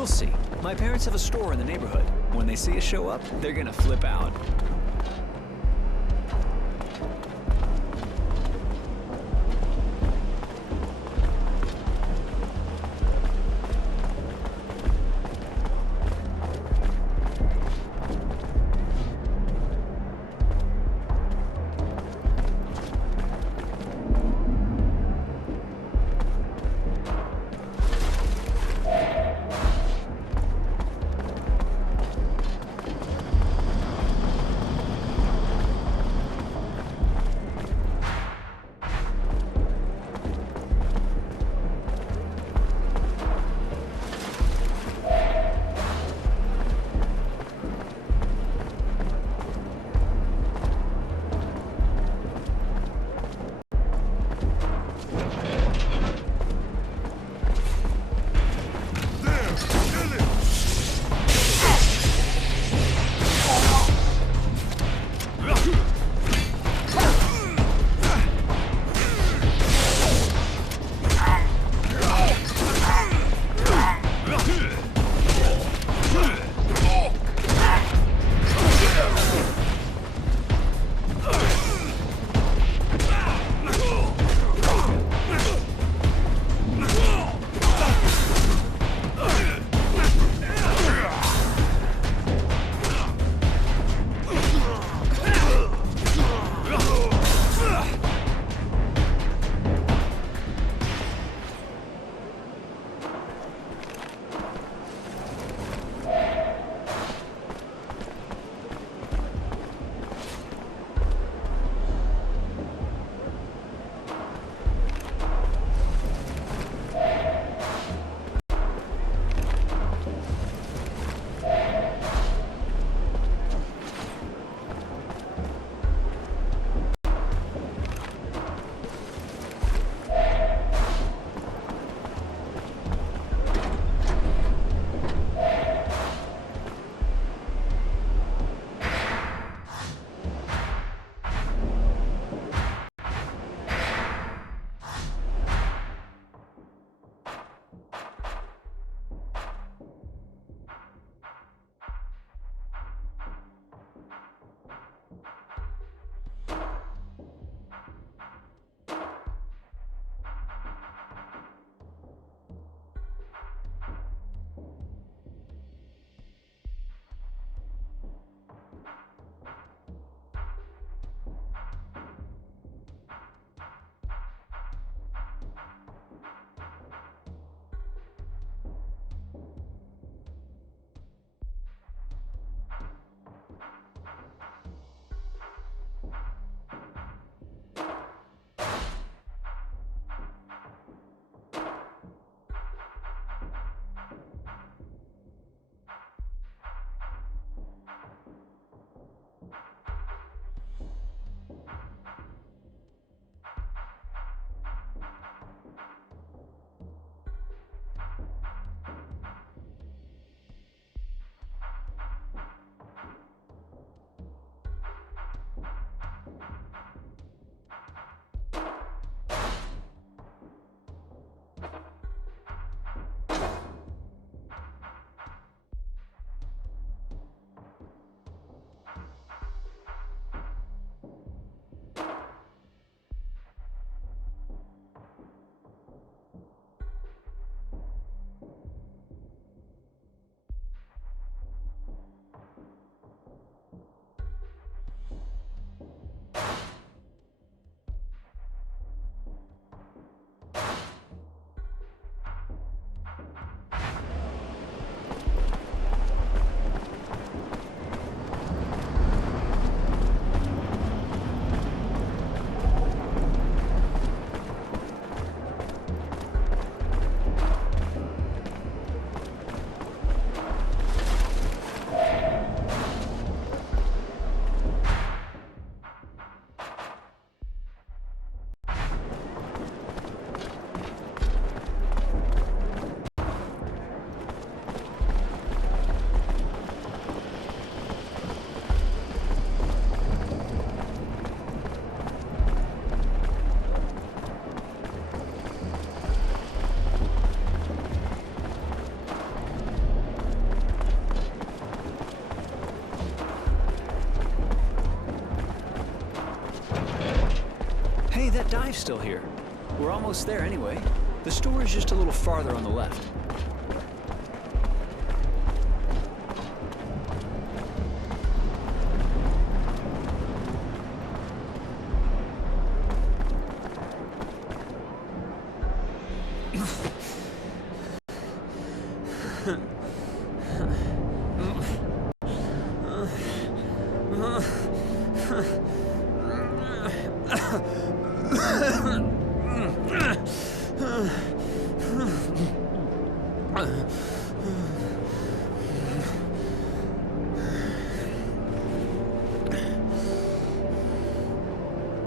You'll see. My parents have a store in the neighborhood. When they see us show up, they're gonna flip out. still here. We're almost there anyway. The store is just a little farther on the left.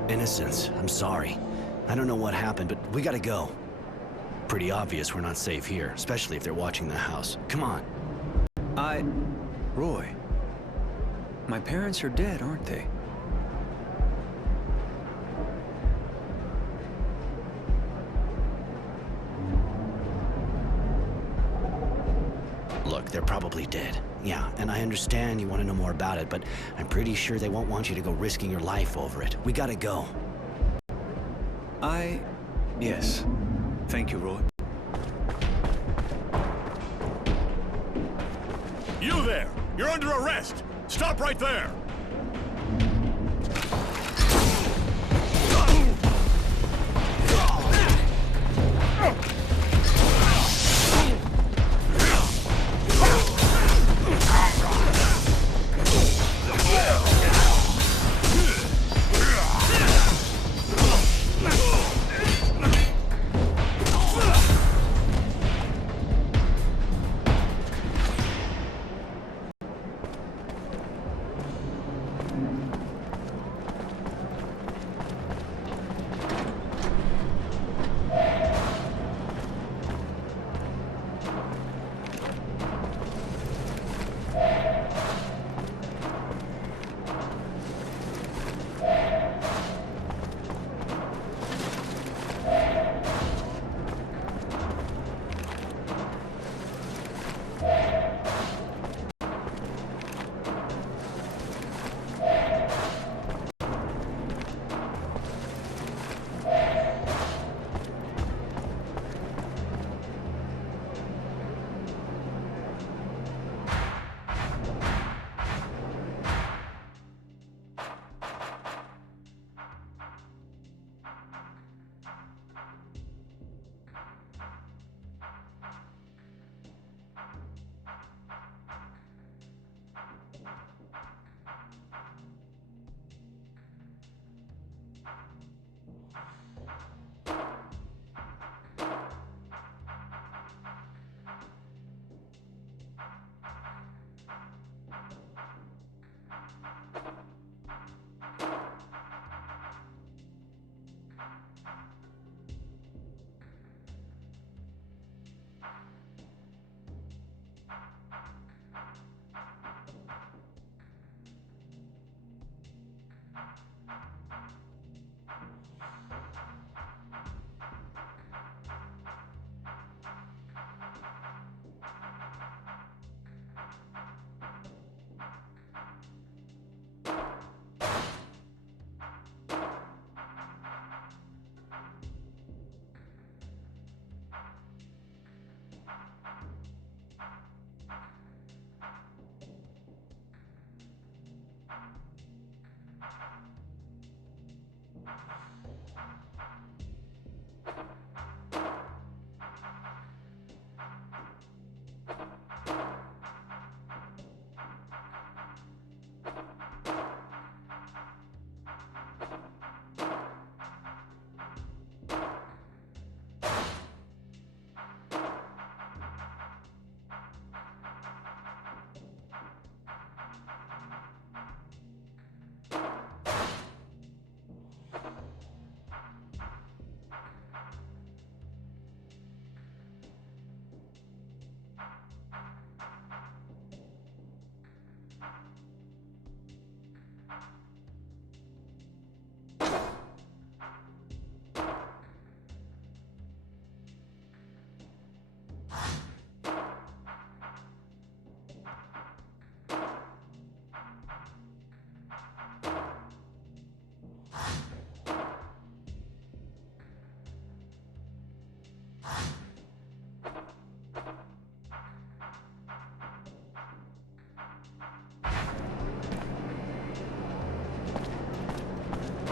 Innocence, I'm sorry. I don't know what happened, but we gotta go. Pretty obvious we're not safe here, especially if they're watching the house. Come on. Roy. My parents are dead, aren't they? Look, they're probably dead. Yeah, and I understand you want to know more about it, but I'm pretty sure they won't want you to go risking your life over it. We gotta go. Yes. Thank you, Roy. You there! You're under arrest! Stop right there!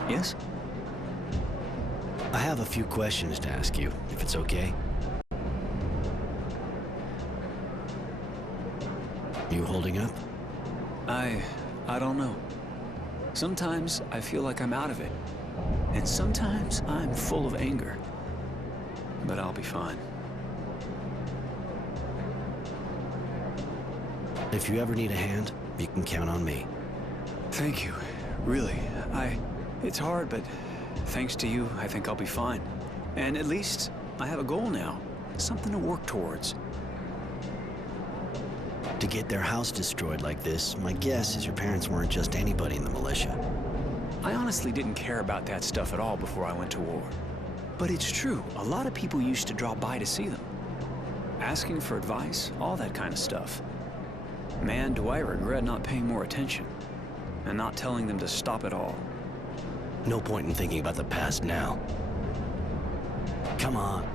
Yes? I have a few questions to ask you, if it's okay. You holding up? I don't know. Sometimes I feel like I'm out of it. And sometimes I'm full of anger. But I'll be fine. If you ever need a hand, you can count on me. Thank you. Really. It's hard, but thanks to you, I think I'll be fine. And at least I have a goal now. Something to work towards. To get their house destroyed like this, my guess is your parents weren't just anybody in the militia. I honestly didn't care about that stuff at all before I went to war. But it's true, a lot of people used to drop by to see them. Asking for advice, all that kind of stuff. Man, do I regret not paying more attention. And not telling them to stop it all. No point in thinking about the past now. Come on.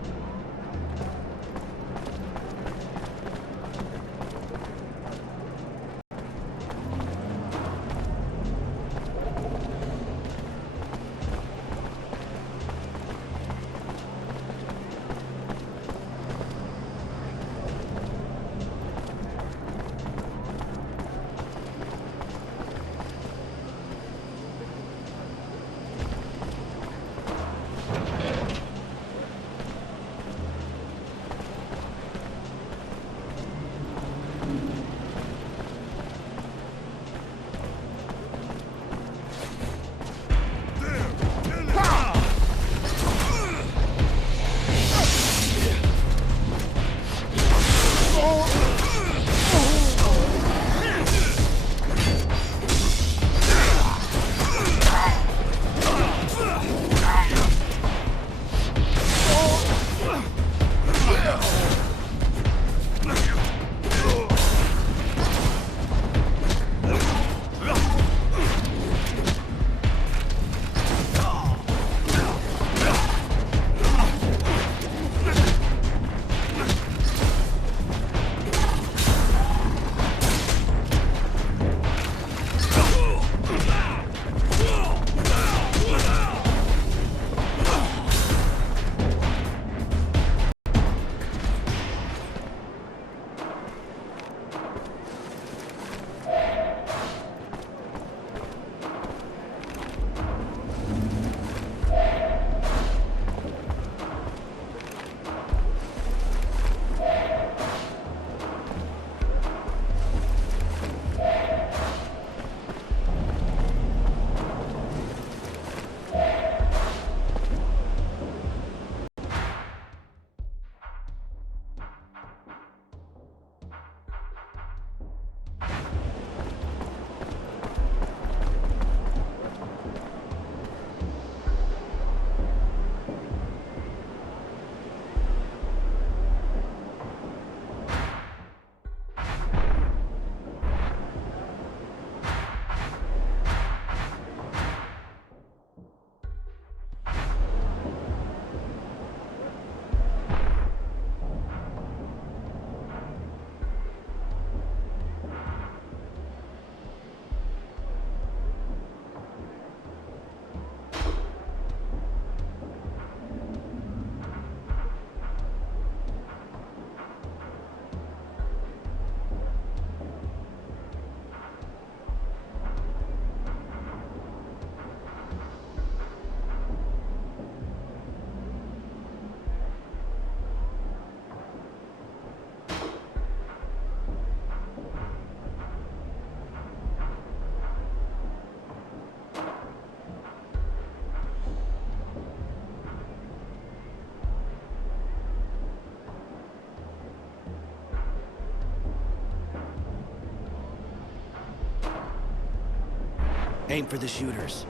Aim for the shooters.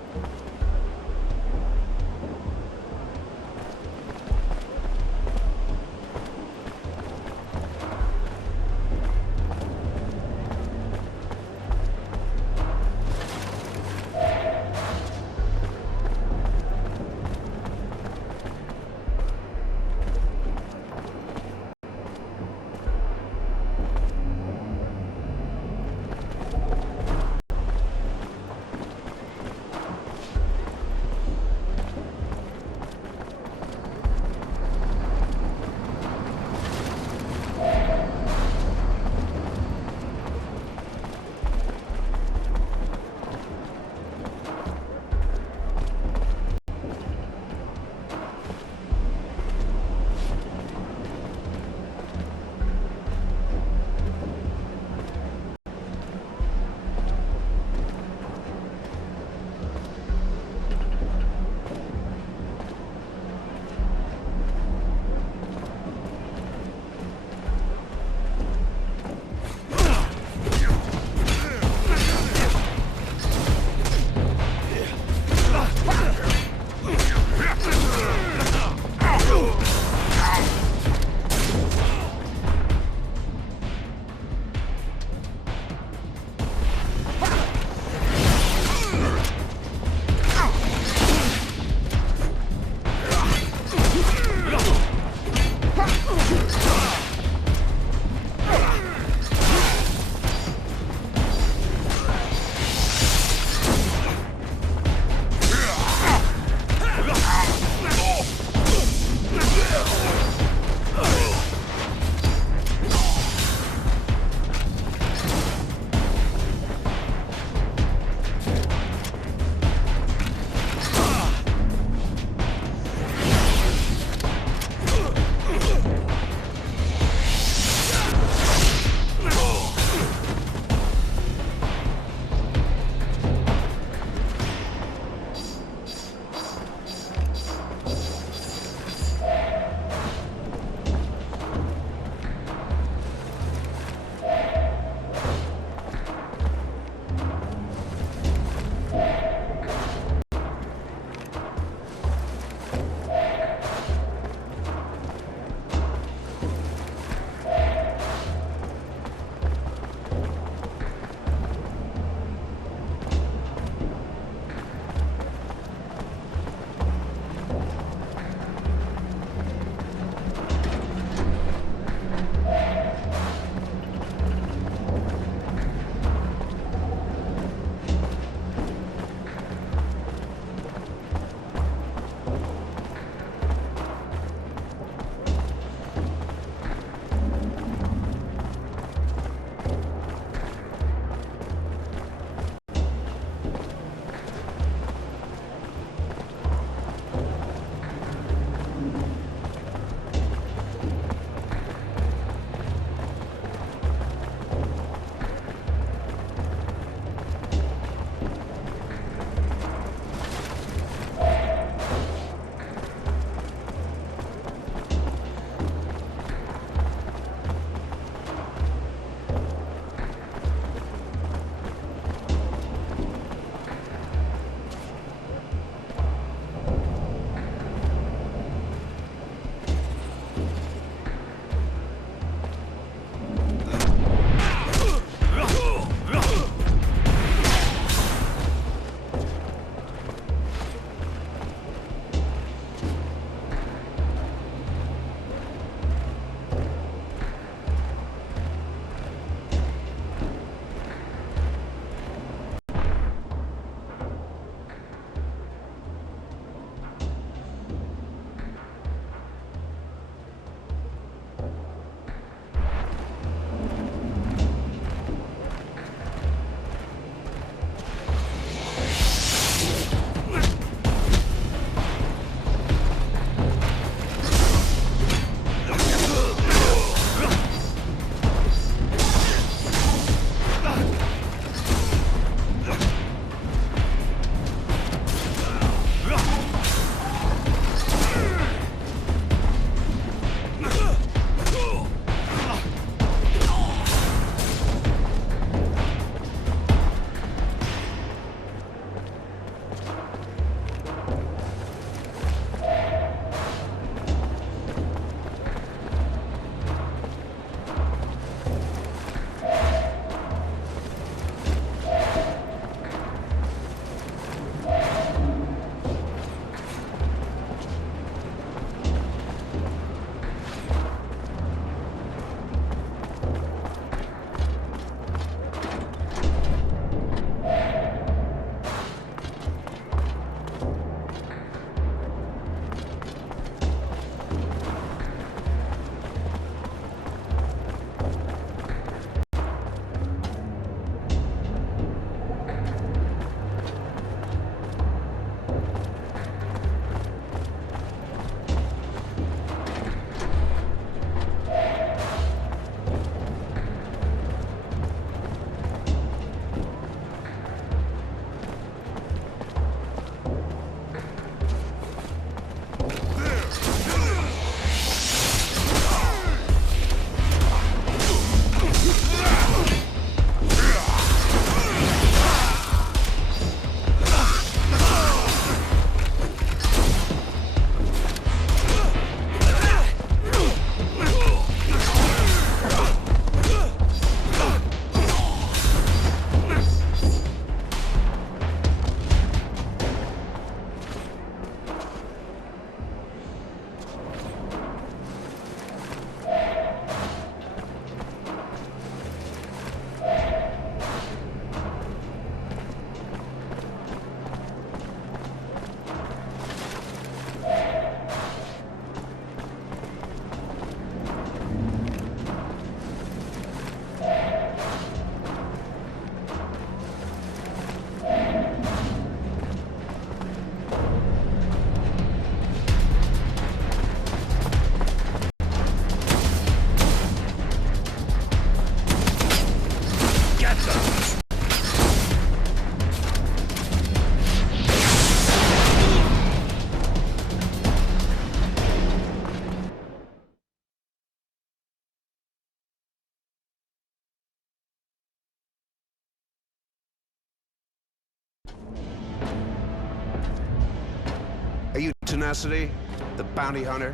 Tenacity, the bounty hunter?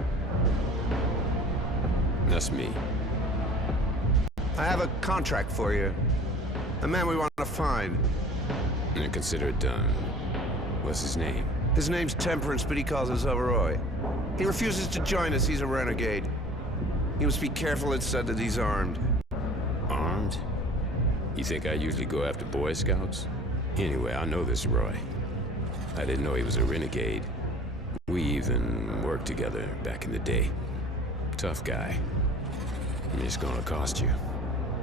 That's me. I have a contract for you. A man we want to find. And consider it done. What's his name? His name's Temperance, but he calls himself Roy. He refuses to join us. He's a renegade. You must be careful, it's said that he's armed. Armed? You think I usually go after Boy Scouts? Anyway, I know this Roy. I didn't know he was a renegade. We even worked together back in the day. Tough guy. It's gonna cost you.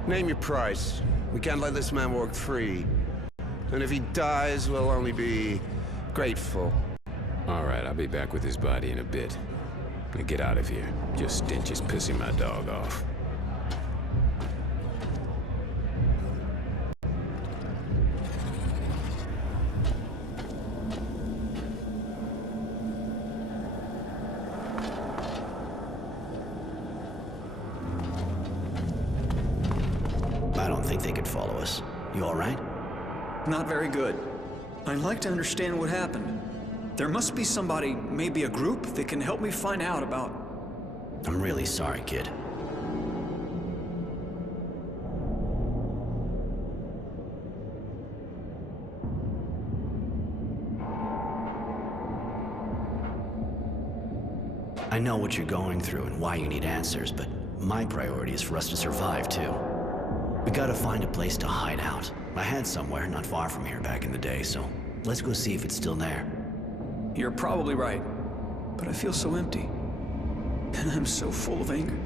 Name your price. We can't let this man walk free. And if he dies, we'll only be grateful. All right, I'll be back with his body in a bit. Now get out of here. Your stench is pissing my dog off. I don't think they could follow us. You all right? Not very good. I'd like to understand what happened. There must be somebody, maybe a group, that can help me find out about... I'm really sorry, kid. I know what you're going through and why you need answers, but my priority is for us to survive, too. We gotta find a place to hide out. I had somewhere not far from here back in the day, so let's go see if it's still there. You're probably right, but I feel so empty. And I'm so full of anger.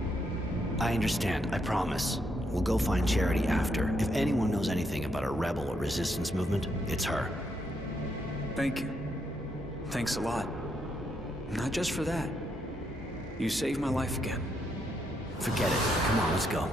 I understand, I promise. We'll go find Charity after. If anyone knows anything about a rebel or resistance movement, it's her. Thank you. Thanks a lot. Not just for that. You saved my life again. Forget it. Come on, let's go.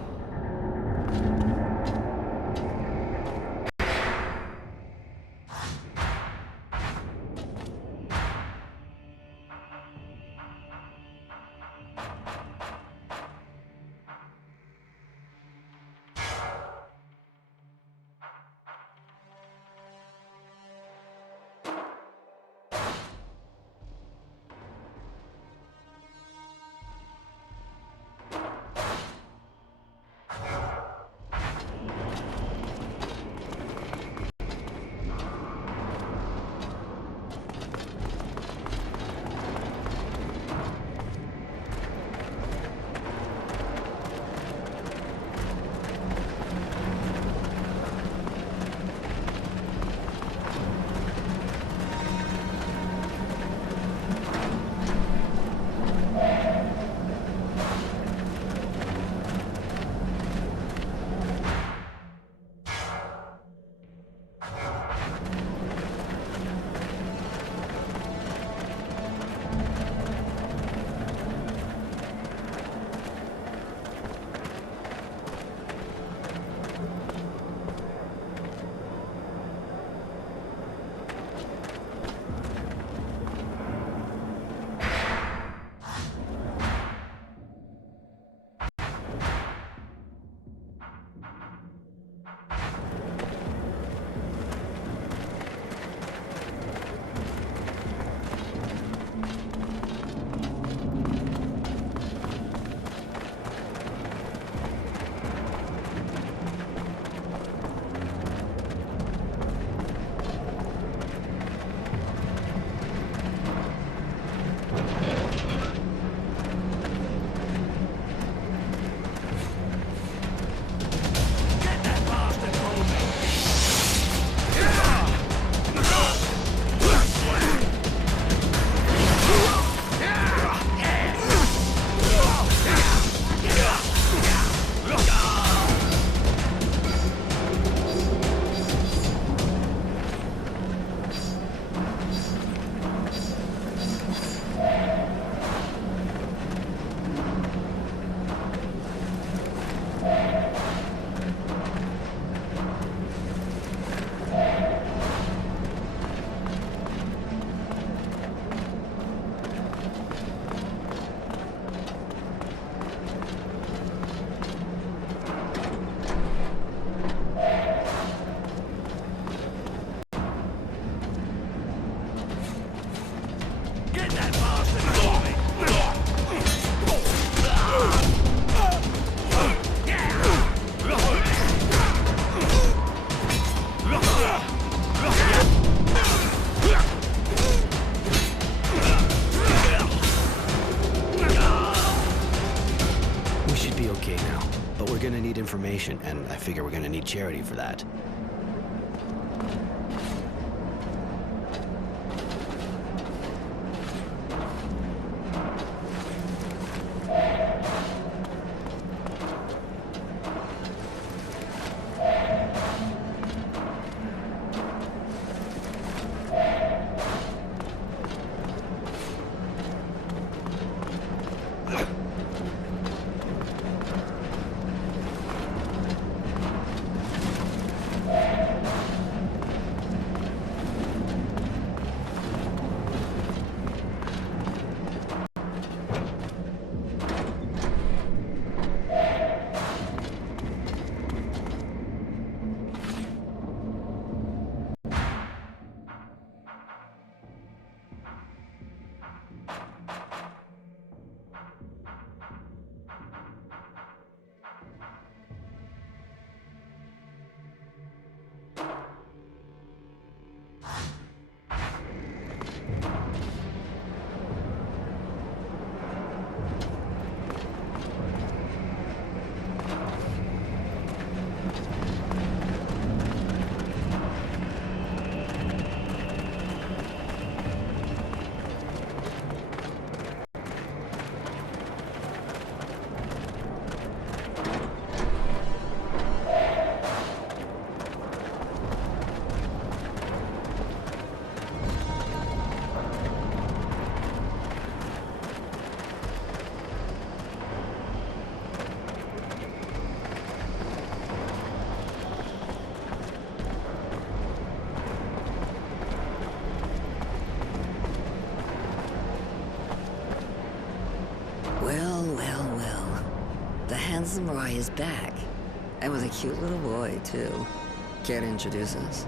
We should be okay now, but we're gonna need information, and I figure we're gonna need Charity for that. The handsome Roy is back. And with a cute little boy, too. Care to introduce us?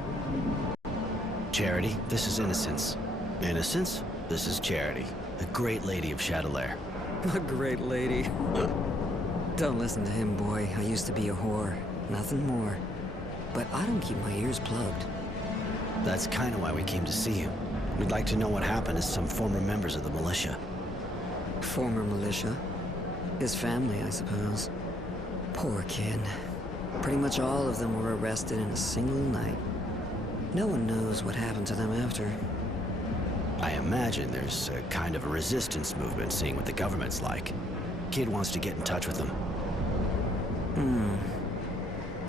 Charity, this is Innocence. Innocence, this is Charity, the great lady of Chatelaire. A great lady. Don't listen to him, boy. I used to be a whore. Nothing more. But I don't keep my ears plugged. That's kind of why we came to see you. We'd like to know what happened to some former members of the militia. Former militia? His family, I suppose. Poor kid. Pretty much all of them were arrested in a single night. No one knows what happened to them after. I imagine there's a kind of a resistance movement, seeing what the government's like. Kid wants to get in touch with them.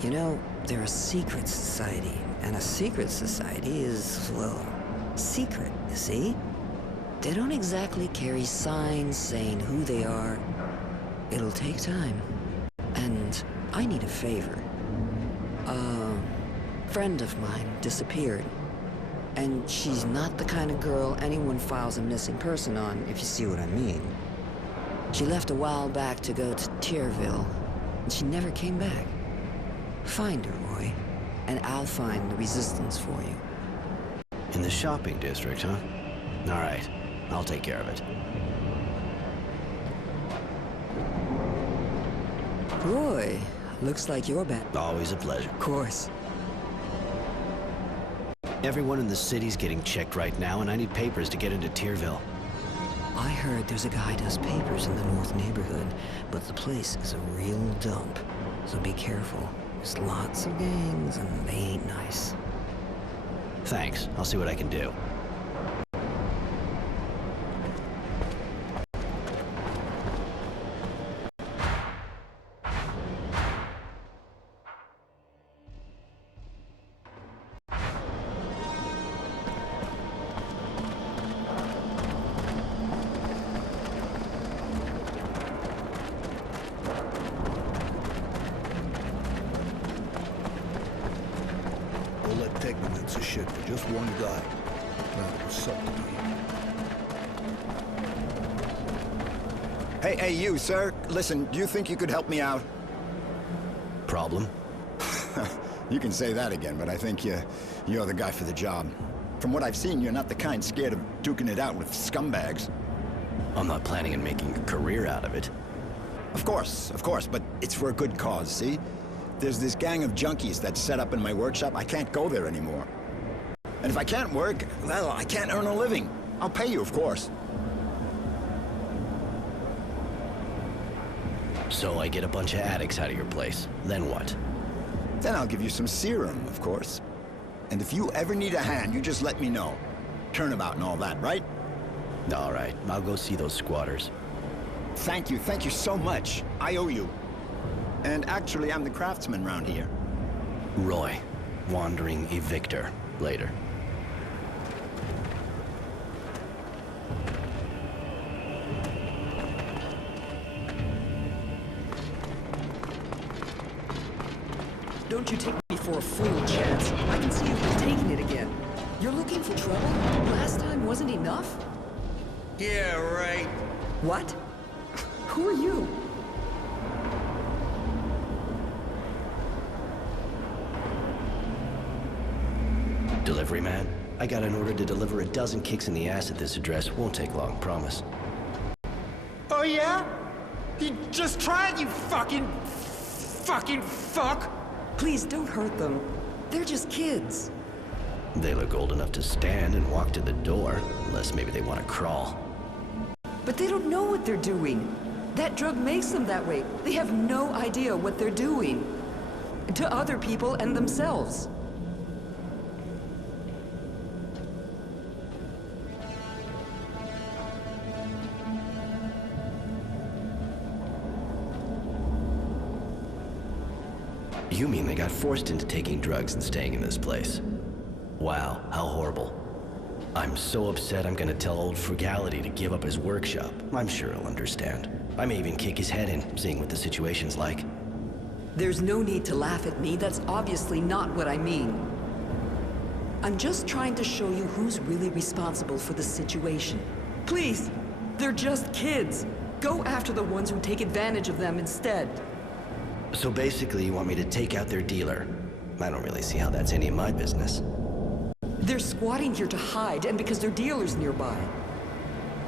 You know, they're a secret society, and a secret society is, well, secret, you see? They don't exactly carry signs saying who they are. It'll take time. And I need a favor. A friend of mine disappeared. And she's not the kind of girl anyone files a missing person on, if you see what I mean. She left a while back to go to Tierville, and she never came back. Find her, Roy, and I'll find the resistance for you. In the shopping district, huh? All right, I'll take care of it. Roy, looks like you're back. Always a pleasure. Of course. Everyone in the city's getting checked right now, and I need papers to get into Tierville. I heard there's a guy who does papers in the North neighborhood, but the place is a real dump. So be careful. There's lots of gangs, and they ain't nice. Thanks. I'll see what I can do. Technoments are shit for just one guy. Now, what's up to me? Hey, you, sir. Listen, do you think you could help me out? Problem? You can say that again, but I think you're the guy for the job. From what I've seen, you're not the kind scared of duking it out with scumbags. I'm not planning on making a career out of it. Of course, but it's for a good cause, see? There's this gang of junkies that's set up in my workshop. I can't go there anymore. And if I can't work, well, I can't earn a living. I'll pay you, of course. So I get a bunch of addicts out of your place. Then what? Then I'll give you some serum, of course. And if you ever need a hand, you just let me know. Turnabout and all that, right? All right, I'll go see those squatters. Thank you so much. I owe you. And actually, I'm the craftsman round here. Roy, wandering evictor. Later. Don't you take me for a fool, Chance. I can see you've been taking it again. You're looking for trouble? Last time wasn't enough? Yeah, right. What? Who are you? Delivery man? I got an order to deliver a dozen kicks in the ass at this address. Won't take long, promise. Oh, yeah? You just tried, you fucking fuck! Please don't hurt them. They're just kids. They look old enough to stand and walk to the door, unless maybe they want to crawl. But they don't know what they're doing. That drug makes them that way. They have no idea what they're doing. To other people and themselves. You mean they got forced into taking drugs and staying in this place? Wow, how horrible. I'm so upset I'm gonna tell old Frugality to give up his workshop. I'm sure he'll understand. I may even kick his head in, seeing what the situation's like. There's no need to laugh at me. That's obviously not what I mean. I'm just trying to show you who's really responsible for the situation. Please, they're just kids. Go after the ones who take advantage of them instead. So basically, you want me to take out their dealer? I don't really see how that's any of my business. They're squatting here to hide, and because their dealer's nearby.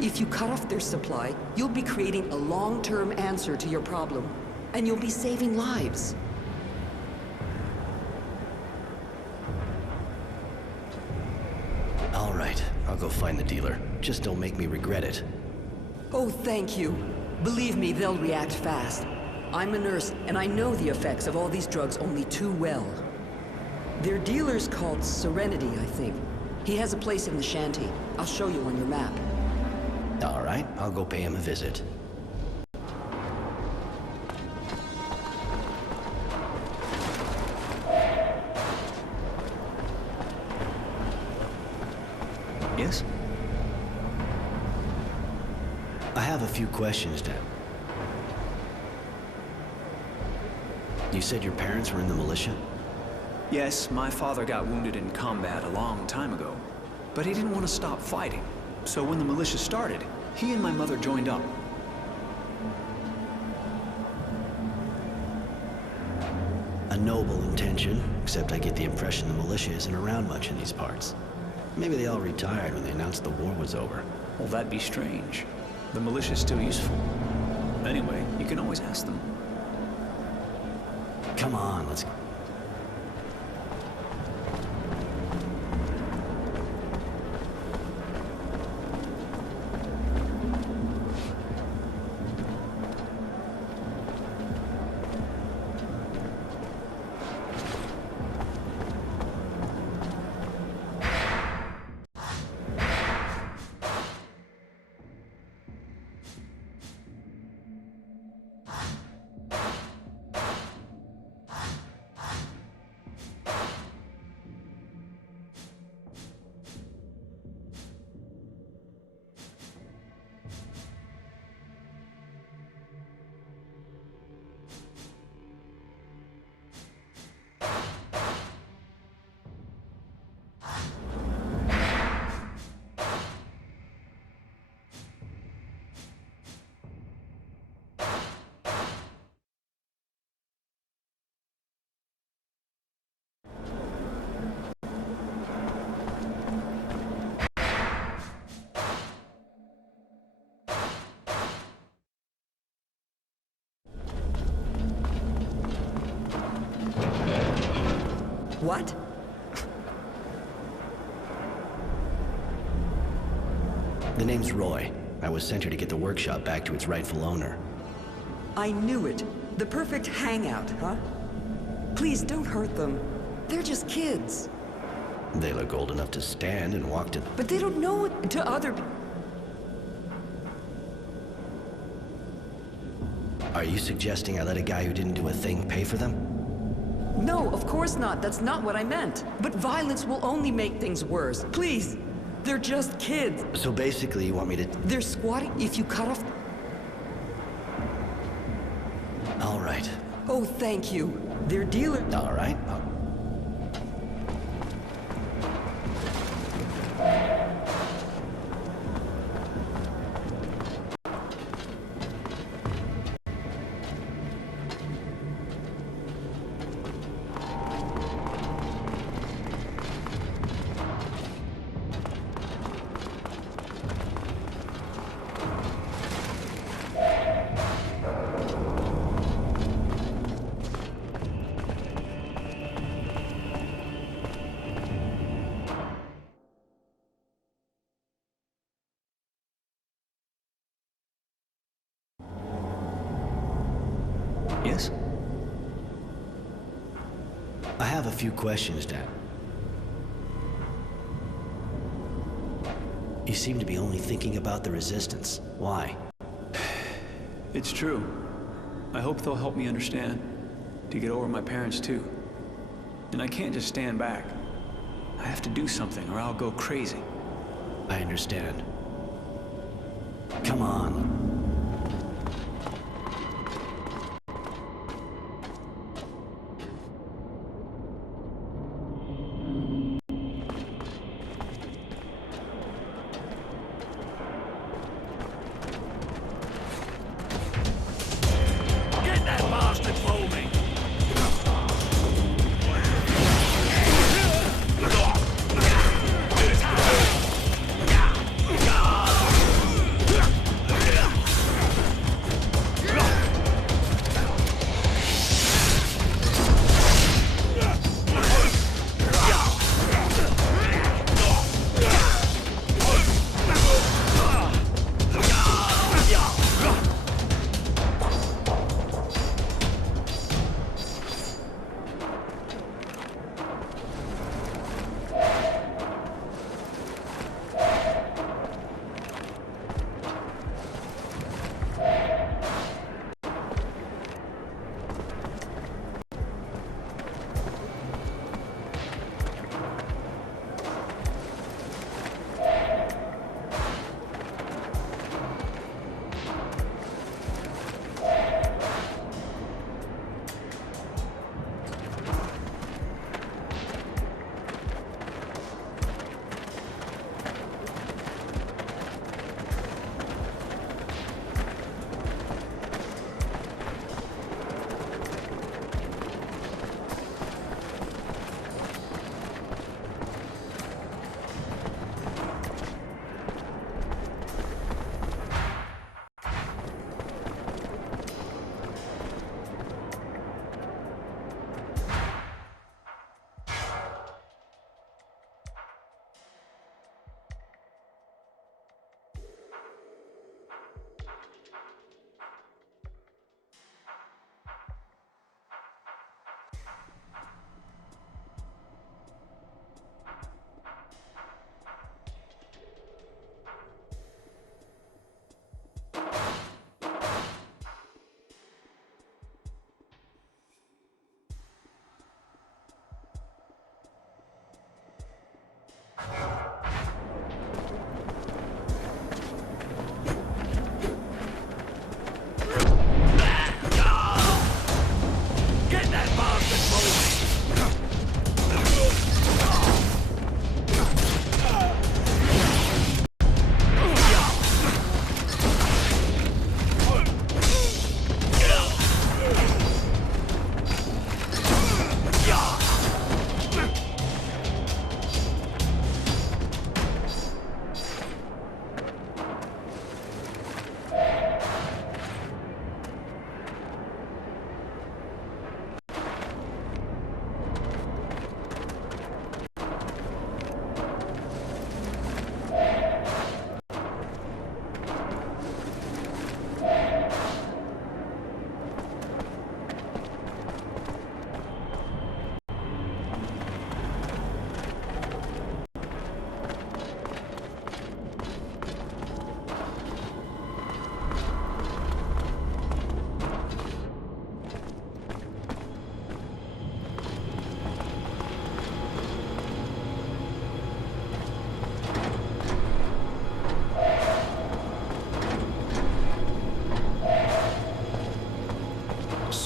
If you cut off their supply, you'll be creating a long-term answer to your problem. And you'll be saving lives. All right, I'll go find the dealer. Just don't make me regret it. Oh, thank you. Believe me, they'll react fast. I'm a nurse, and I know the effects of all these drugs only too well. Their dealer's called Serenity, I think. He has a place in the shanty. I'll show you on your map. All right, I'll go pay him a visit. Yes? I have a few questions, Dan. You said your parents were in the militia? Yes, my father got wounded in combat a long time ago. But he didn't want to stop fighting. So when the militia started, he and my mother joined up. A noble intention, except I get the impression the militia isn't around much in these parts. Maybe they all retired when they announced the war was over. Well, that'd be strange. The militia's still useful. Anyway, you can always ask them. Come on, let's... What? The name's Roy. I was sent here to get the workshop back to its rightful owner. I knew it. The perfect hangout, huh? Please don't hurt them. They're just kids. They look old enough to stand and walk to... But they don't know it to other... Are you suggesting I let a guy who didn't do a thing pay for them? No, of course not. That's not what I meant. But violence will only make things worse. Please. They're just kids. So basically, you want me to... They're squatting. If you cut off... All right. Oh, thank you. They're dealer... All right. Yes? I have a few questions, Dad. You seem to be only thinking about the Resistance. Why? It's true. I hope they'll help me understand. To get over my parents, too. And I can't just stand back. I have to do something, or I'll go crazy. I understand. Come on. Get that bastard for me!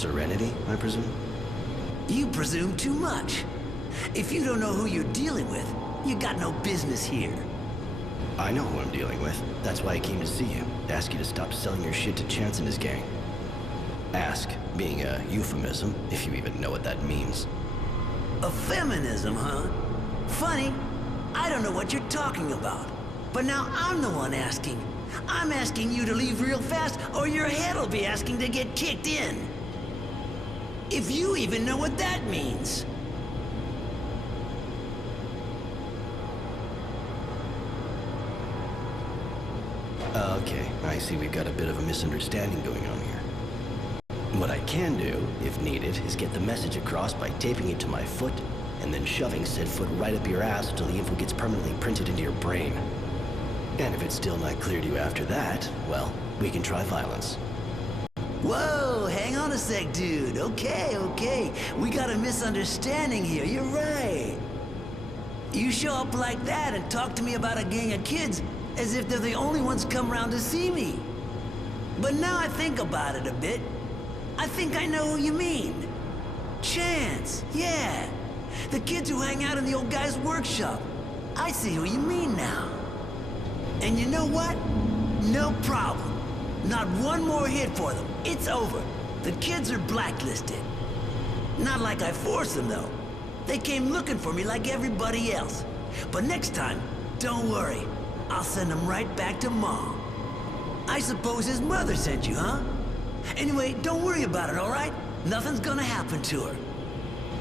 Serenity, I presume? You presume too much. If you don't know who you're dealing with, you got no business here. I know who I'm dealing with. That's why I came to see you. To ask you to stop selling your shit to Chance and his gang. Ask being a euphemism, if you even know what that means. A feminism, huh? Funny. I don't know what you're talking about. But now I'm the one asking. I'm asking you to leave real fast, or your head'll be asking to get kicked in. If you even know what that means. Okay, I see we've got a bit of a misunderstanding going on here. What I can do, if needed, is get the message across by taping it to my foot, and then shoving said foot right up your ass until the info gets permanently printed into your brain. And if it's still not clear to you after that, well, we can try violence. Whoa, hang on a sec, dude. Okay. We got a misunderstanding here, you're right. You show up like that and talk to me about a gang of kids as if they're the only ones come around to see me. But now I think about it a bit, I think I know who you mean. Chance, yeah. The kids who hang out in the old guy's workshop. I see who you mean now. And you know what? No problem. Not one more hit for them. It's over. The kids are blacklisted. Not like I forced them, though. They came looking for me like everybody else. But next time, don't worry. I'll send them right back to Mom. I suppose his mother sent you, huh? Anyway, don't worry about it, all right? Nothing's gonna happen to her.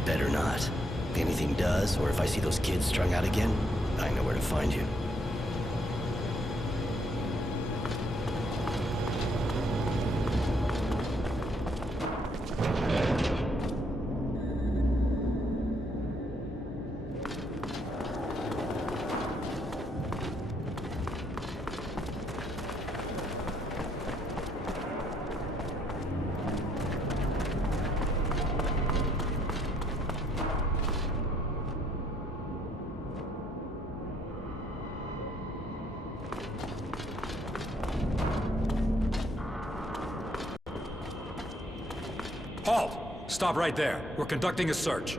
Better not. If anything does, or if I see those kids strung out again, I know where to find you. Halt! Stop right there. We're conducting a search.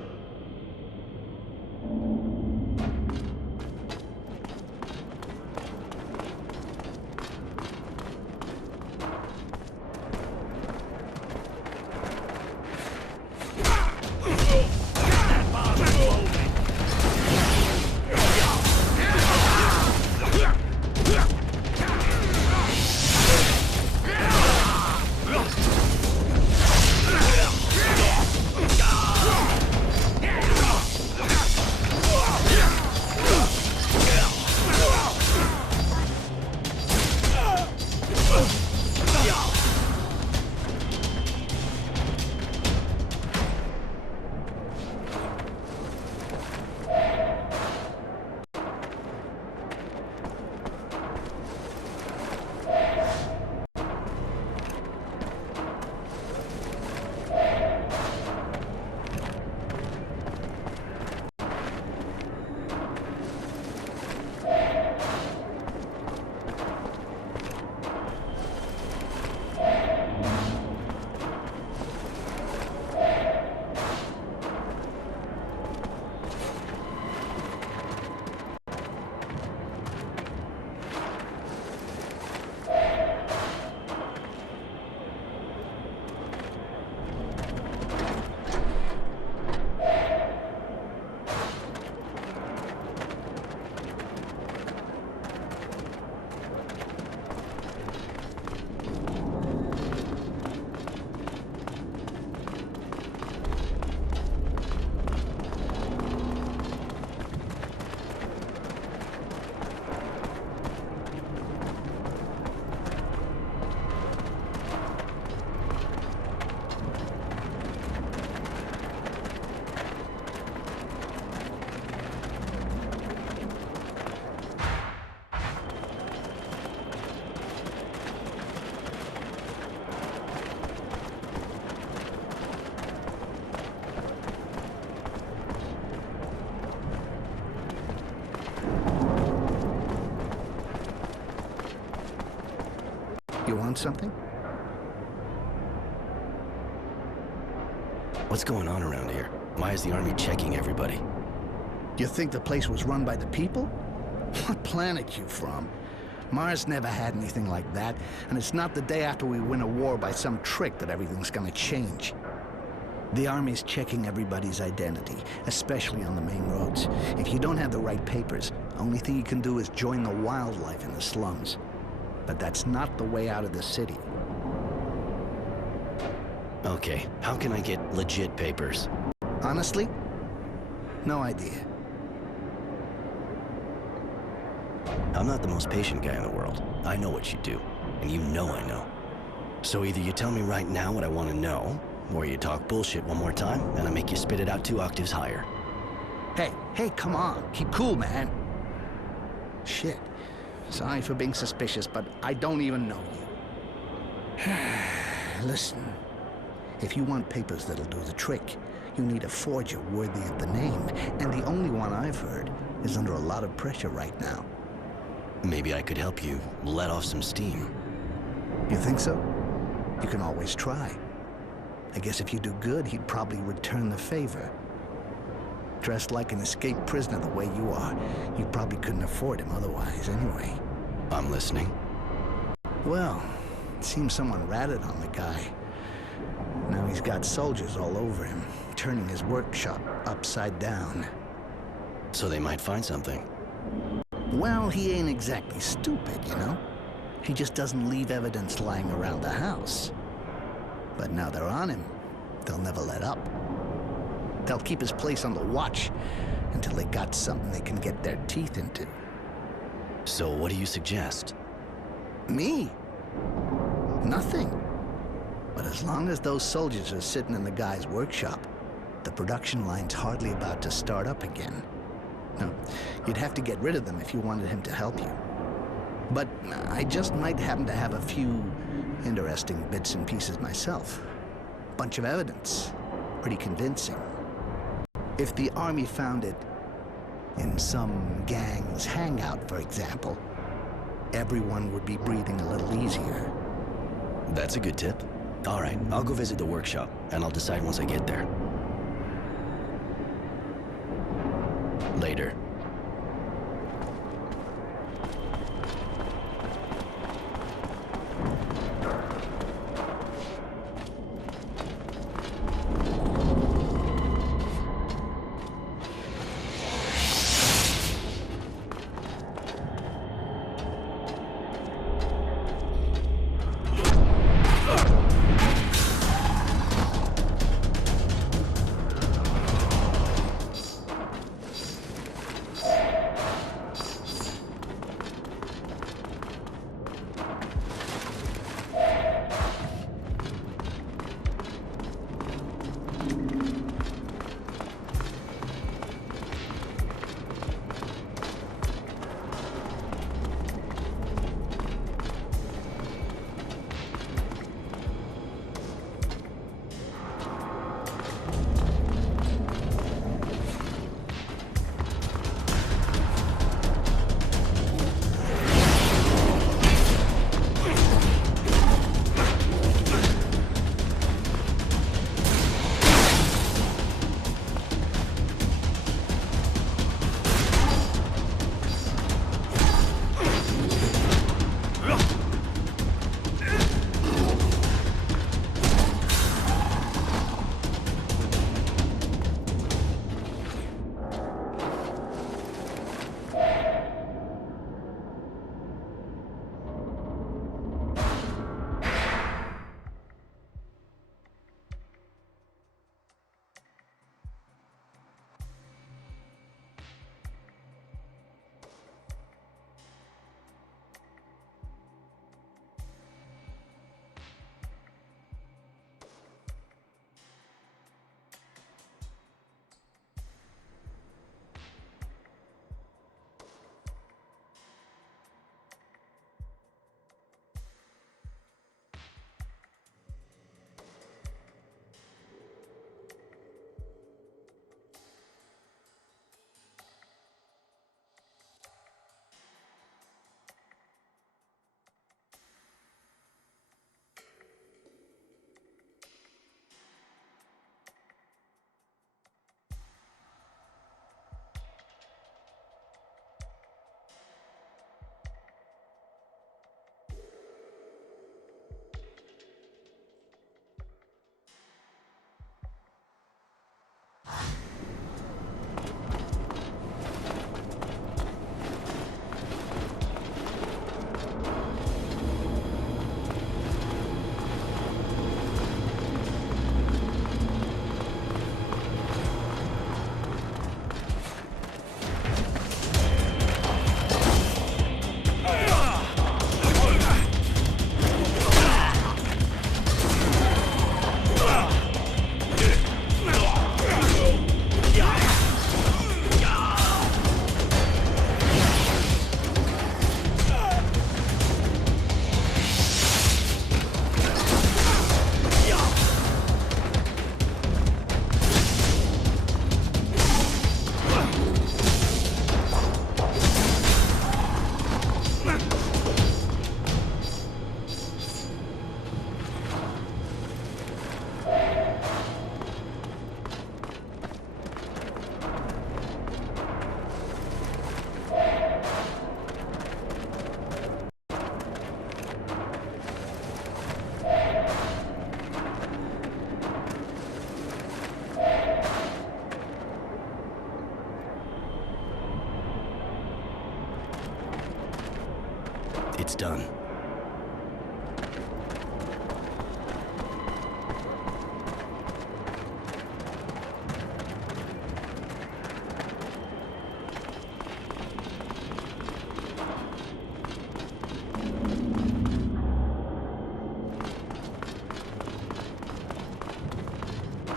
You want something? What's going on around here? Why is the army checking everybody? You think the place was run by the people? What planet you from? Mars never had anything like that, and it's not the day after we win a war by some trick that everything's gonna change. The Army's checking everybody's identity, especially on the main roads. If you don't have the right papers, only thing you can do is join the wildlife in the slums. But that's not the way out of the city. Okay, how can I get legit papers? Honestly, no idea. I'm not the most patient guy in the world. I know what you do, and you know I know. So either you tell me right now what I want to know, or you talk bullshit one more time, and I make you spit it out 2 octaves higher. Hey, come on. Keep cool, man. Shit. Sorry for being suspicious, but I don't even know you. Listen, if you want papers that'll do the trick, you need a forger worthy of the name, and the only one I've heard is under a lot of pressure right now. Maybe I could help you let off some steam. You think so? You can always try. I guess if you do good, he'd probably return the favor. Dressed like an escaped prisoner the way you are, you probably couldn't afford him otherwise anyway. I'm listening. Well, it seems someone ratted on the guy. Now he's got soldiers all over him, turning his workshop upside down. So they might find something. Well, he ain't exactly stupid, you know? He just doesn't leave evidence lying around the house. But now they're on him, they'll never let up. They'll keep his place on the watch until they got something they can get their teeth into. So what do you suggest? Me? Nothing. But as long as those soldiers are sitting in the guy's workshop, the production line's hardly about to start up again. No, you'd have to get rid of them if you wanted him to help you. But I just might happen to have a few interesting bits and pieces myself. Bunch of evidence. Pretty convincing. If the Army found it in some gang's hangout, for example, everyone would be breathing a little easier. That's a good tip. All right, I'll go visit the workshop, and I'll decide once I get there. Later. It's done.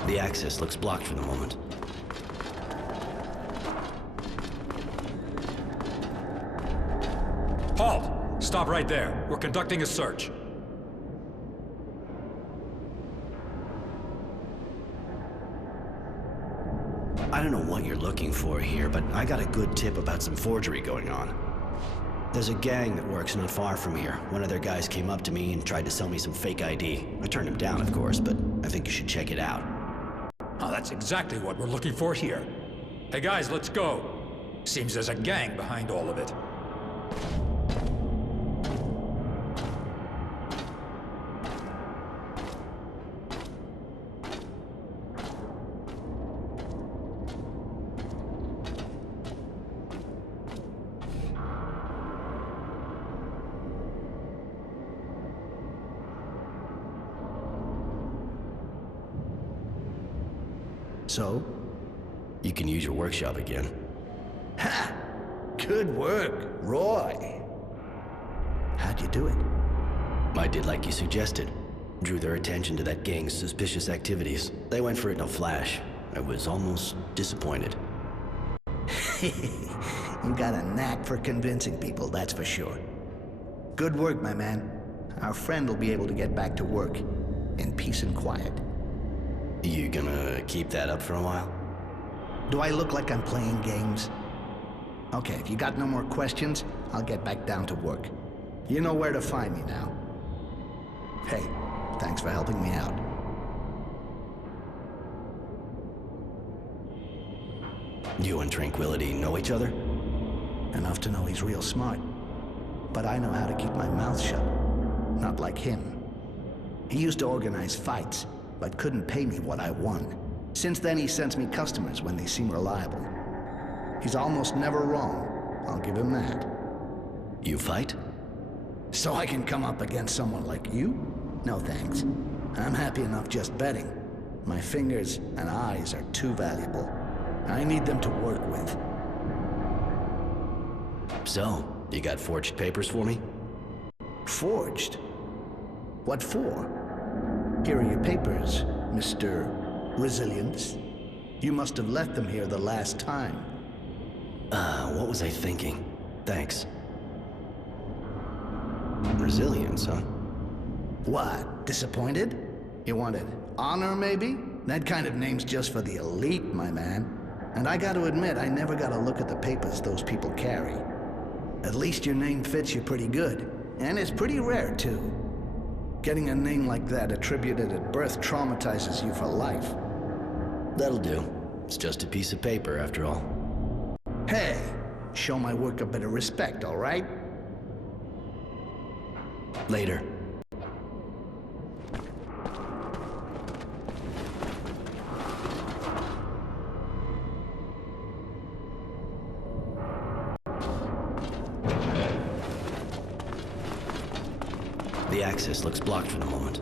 The access looks blocked for the moment. Halt! Stop right there. We're conducting a search. I don't know what you're looking for here, but I got a good tip about some forgery going on. There's a gang that works not far from here. One of their guys came up to me and tried to sell me some fake ID. I turned him down, of course, but I think you should check it out. Oh, that's exactly what we're looking for here. Hey guys, let's go. Seems there's a gang behind all of it. So? You can use your workshop again. Ha! Good work, Roy. How'd you do it? I did like you suggested. Drew their attention to that gang's suspicious activities. They went for it in a flash. I was almost disappointed. You got a knack for convincing people, that's for sure. Good work, my man. Our friend will be able to get back to work in peace and quiet. You gonna keep that up for a while? Do I look like I'm playing games? Okay, if you got no more questions, I'll get back down to work. You know where to find me now. Hey, thanks for helping me out. You and Tranquility know each other? Enough to know he's real smart. But I know how to keep my mouth shut. Not like him. He used to organize fights, but couldn't pay me what I won. Since then, he sends me customers when they seem reliable. He's almost never wrong. I'll give him that. You fight? So I can come up against someone like you? No thanks. I'm happy enough just betting. My fingers and eyes are too valuable. I need them to work with. So, you got forged papers for me? Forged? What for? Here are your papers, Mr. Resilience. You must have left them here the last time. What was I thinking? Thanks. Resilience, huh? What, disappointed? You wanted honor, maybe? That kind of name's just for the elite, my man. And I gotta admit, I never got a look at the papers those people carry. At least your name fits you pretty good. And it's pretty rare, too. Getting a name like that attributed at birth traumatizes you for life. That'll do. It's just a piece of paper, after all. Hey, show my work a bit of respect, all right? Later. The access looks blocked for the moment.